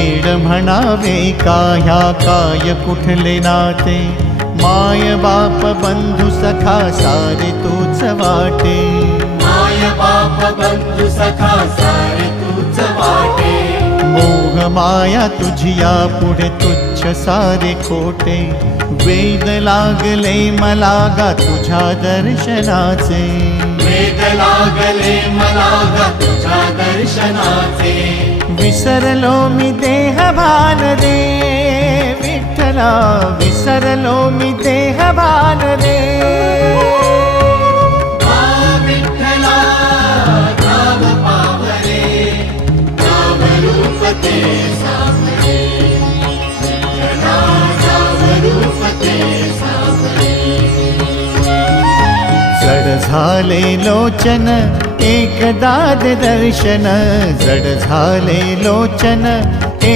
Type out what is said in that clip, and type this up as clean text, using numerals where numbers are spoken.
वेड म्हणावे काह्या काय कुठले नाते, माय बाप बंधु सखा सारे तूच वाटे। माय बाप बंधु सखा सारे तूच वाटे। मोह माया तुझिया पुढे तुच्छ सारे खोटे, वेद लागले मला गा तुझ्या दर्शनाचे। वेद लागले मला गा तुझ्या दर्शनाचे। विसरलो मी देह भान रे विठ्ठला, विसरलो मी देह भान रे। विठ्ठला नाम पावरे, नाम रूप ते सावरे। विठ्ठला नाम रूप ते सावरे। जड झाले लोचन एकदा दर्शन, जड झाले लोचन